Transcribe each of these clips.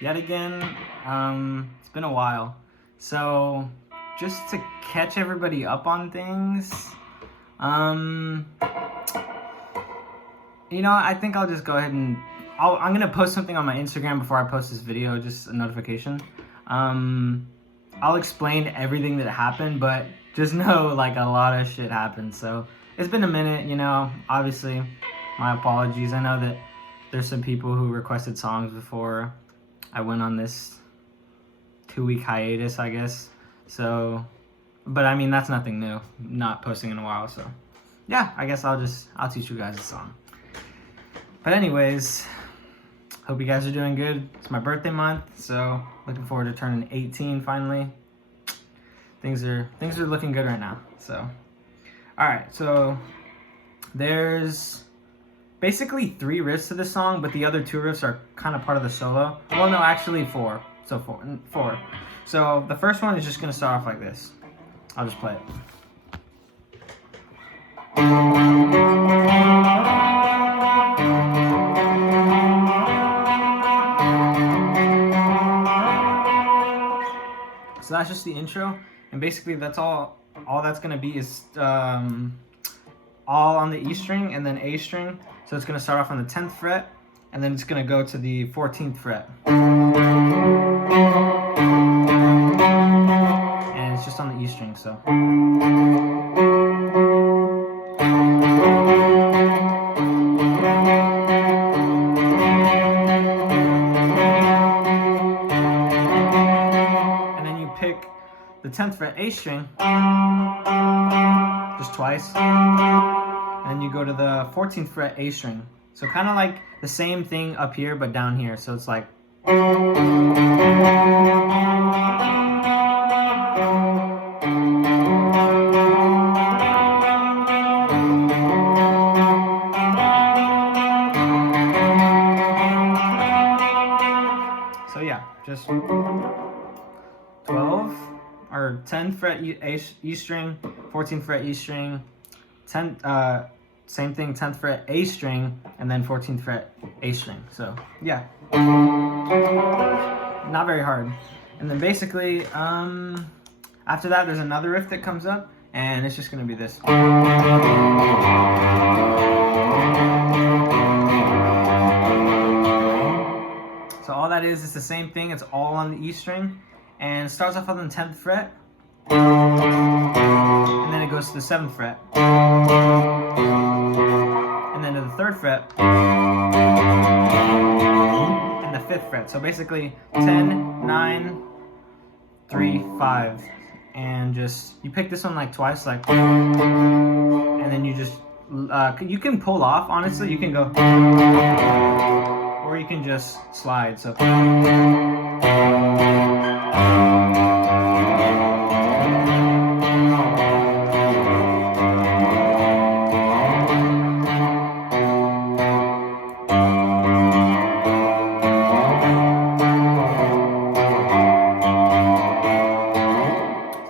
yet again, it's been a while. So just to catch everybody up on things, I think I'll just go ahead and I'm gonna post something on my Instagram before I post this video, just a notification. I'll explain everything that happened, but just know like a lot of shit happened. So it's been a minute, obviously my apologies. I know that there's some people who requested songs before I went on this 2-week hiatus, I guess. So, but I mean, that's nothing new, not posting in a while. So yeah, I guess I'll teach you guys a song. But anyways, hope you guys are doing good. It's my birthday month, so looking forward to turning 18 finally. Things are looking good right now. So, all right. So there's basically 3 riffs to this song, but the other 2 riffs are kind of part of the solo. Well, no, actually 4. So 4. So the first one is just gonna start off like this. I'll just play it. So that's just the intro, and basically that's all that's gonna be is all on the E string and then A string. So it's gonna start off on the 10th fret, and then it's gonna go to the 14th fret, and it's just on the E string. So. The 10th fret A string, just twice, and then you go to the 14th fret A string. So kind of like the same thing up here, but down here. So it's like, so yeah, just 12 or 10 fret E string, 14 fret E string, 10 same thing, 10th fret A string, and then 14th fret A string. So yeah, not very hard. And then basically after that there's another riff that comes up, and it's just gonna be this. So all that is the same thing. It's all on the E string. And it starts off on the 10th fret, and then it goes to the 7th fret, and then to the 3rd fret, and the 5th fret. So basically 10, 9, 3, 5, and just, you pick this one like twice, like, and then you just, you can pull off, honestly, you can go, or you can just slide, so.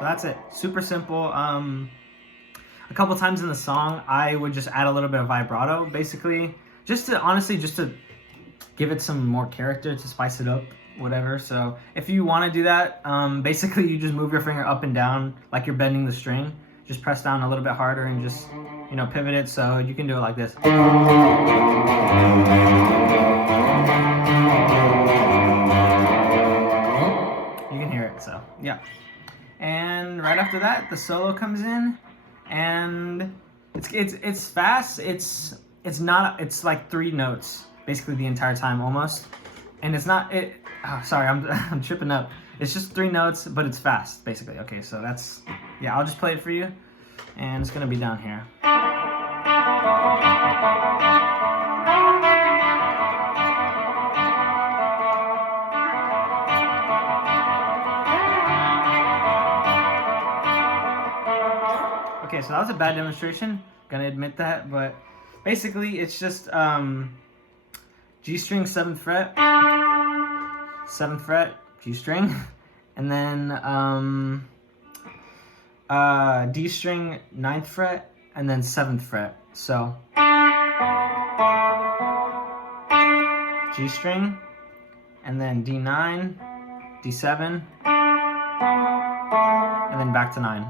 That's it. Super simple. A couple times in the song, I would just add a little bit of vibrato, basically, just to give it some more character, to spice it up, whatever. So if you want to do that, basically you just move your finger up and down like you're bending the string. Just press down a little bit harder and just, pivot it. So you can do it like this. You can hear it. So yeah. And right after that, the solo comes in, and it's fast. It's like 3 notes basically the entire time almost, and it's not it. Oh, sorry, I'm tripping up. It's just 3 notes, but it's fast basically. Okay, so that's, yeah. I'll just play it for you, and it's gonna be down here. Okay, so that was a bad demonstration, gonna admit that, but basically it's just G string 7th fret, 7th fret, G string, and then D string 9th fret, and then 7th fret. So G string, and then D9, D7, and then back to 9.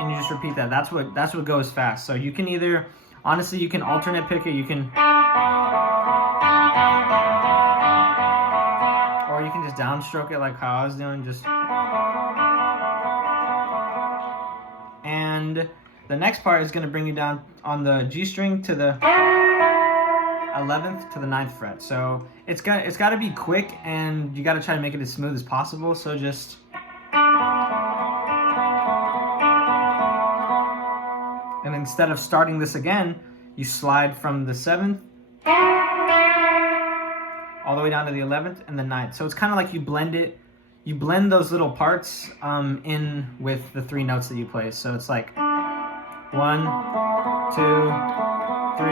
And you just repeat that. That's what goes fast. So you can either, honestly, you can alternate pick it. You can, or you can just downstroke it like how I was doing. Just. And the next part is going to bring you down on the G string to the 11th to the 9th fret. So it's got to be quick, and you got to try to make it as smooth as possible. So just. And instead of starting this again, you slide from the 7th all the way down to the 11th and the 9th. So it's kind of like you blend it. You blend those little parts in with the 3 notes that you play. So it's like 1, 2, 3,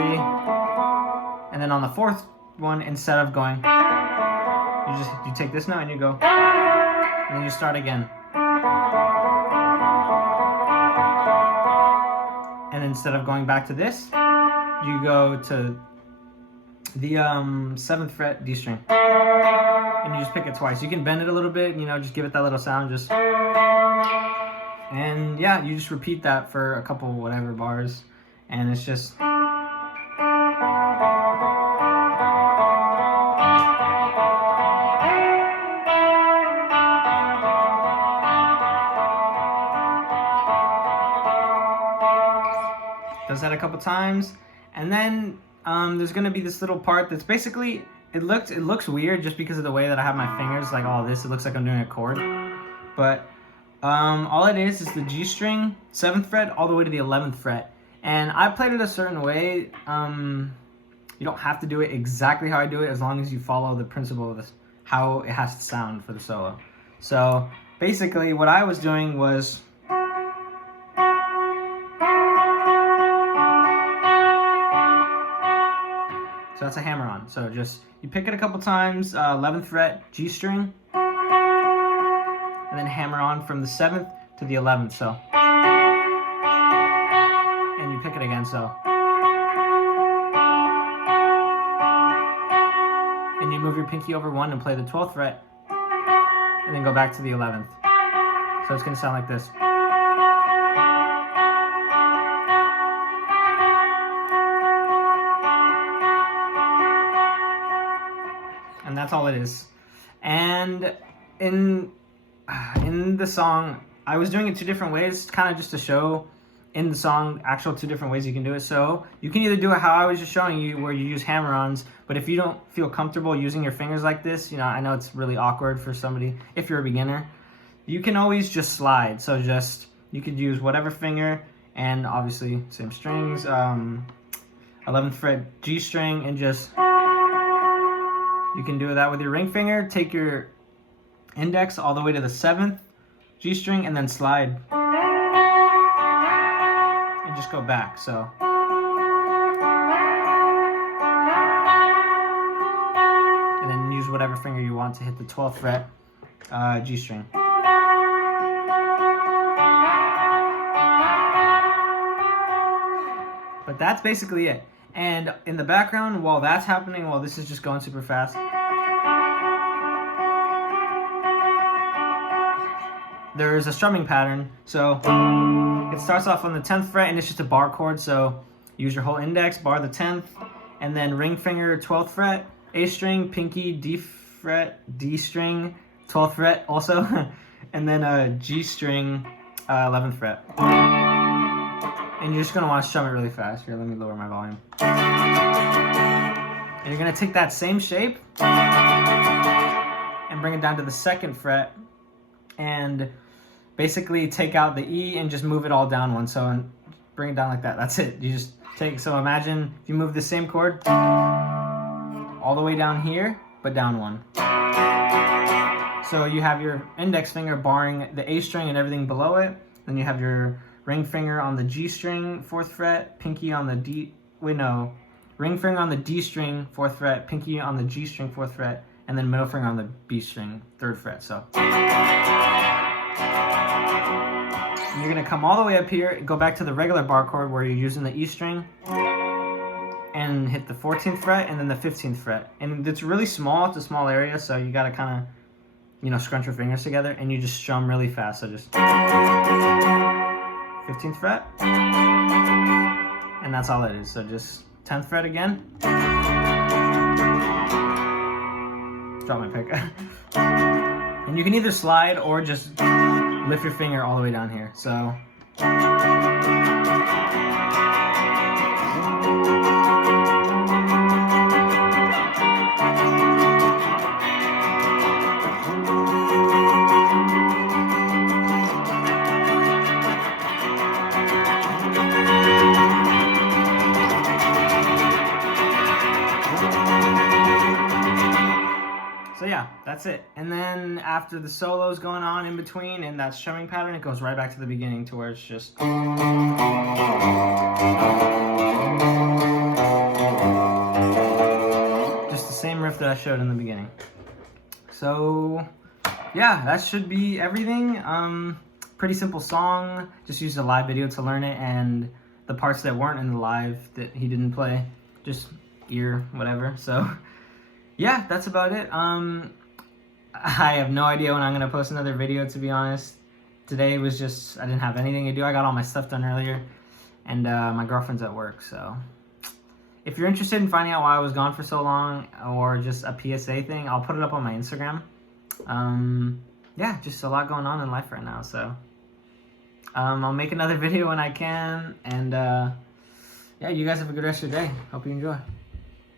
and then on the 4th one, instead of going, you take this note and you go, and then you start again. And instead of going back to this, you go to the 7th fret D string, and you just pick it twice. You can bend it a little bit, you know, just give it that little sound, just, and yeah, you just repeat that for a couple whatever bars, and it's just. Does that a couple times, and then there's gonna be this little part that's basically it looks weird just because of the way that I have my fingers like all this. It looks like I'm doing a chord, but all it is the G string 7th fret all the way to the 11th fret, and I played it a certain way. You don't have to do it exactly how I do it as long as you follow the principle of this, how it has to sound for the solo. So basically, what I was doing was. So that's a hammer-on. So just, you pick it a couple times, 11th fret, G string, and then hammer on from the 7th to the 11th, so. And you pick it again, so. And you move your pinky over 1 and play the 12th fret, and then go back to the 11th. So it's gonna sound like this. And that's all it is. And in the song, I was doing it 2 different ways, kind of just to show in the song actual 2 different ways you can do it. So you can either do it how I was just showing you, where you use hammer-ons, but if you don't feel comfortable using your fingers like this, you know, I know it's really awkward for somebody if you're a beginner, you can always just slide. So just, you could use whatever finger, and obviously same strings, 11th fret G string, and just. You can do that with your ring finger. Take your index all the way to the 7th G string and then slide. And just go back, so. And then use whatever finger you want to hit the 12th fret G string. But that's basically it. And in the background, while that's happening, while this is just going super fast, there's a strumming pattern. So it starts off on the 10th fret, and it's just a bar chord. So use your whole index, bar the 10th, and then ring finger 12th fret, A string, pinky, D fret, D string, 12th fret also, and then a G string, 11th fret. And you're just going to want to strum it really fast. Here, let me lower my volume. And you're going to take that same shape and bring it down to the 2nd fret and basically take out the E and just move it all down 1. So bring it down like that. That's it. You just take, so imagine if you move the same chord all the way down here, but down 1. So you have your index finger barring the A string and everything below it. Then you have your ring finger on the G string, 4th fret, pinky on the ring finger on the D string, 4th fret, pinky on the G string, 4th fret, and then middle finger on the B string, 3rd fret, so. You're gonna come all the way up here, go back to the regular bar chord where you're using the E string, and hit the 14th fret and then the 15th fret. And it's really small, it's a small area, so you gotta kind of, you know, scrunch your fingers together and you just strum really fast. So just 15th fret, and that's all it is. So just 10th fret again. Drop my pick. And you can either slide or just lift your finger all the way down here. So yeah, that's it. And then after the solos going on in between and that strumming pattern, it goes right back to the beginning to where it's just the same riff that I showed in the beginning. So yeah, that should be everything. Pretty simple song. Just used a live video to learn it, and the parts that weren't in the live that he didn't play, just ear whatever. So yeah, that's about it. I have no idea when I'm gonna post another video, to be honest. Today was just, I didn't have anything to do. I got all my stuff done earlier, and my girlfriend's at work, so. If you're interested in finding out why I was gone for so long, or just a PSA thing, I'll put it up on my Instagram. Yeah, just a lot going on in life right now, so. I'll make another video when I can, and yeah, you guys have a good rest of your day. Hope you enjoy.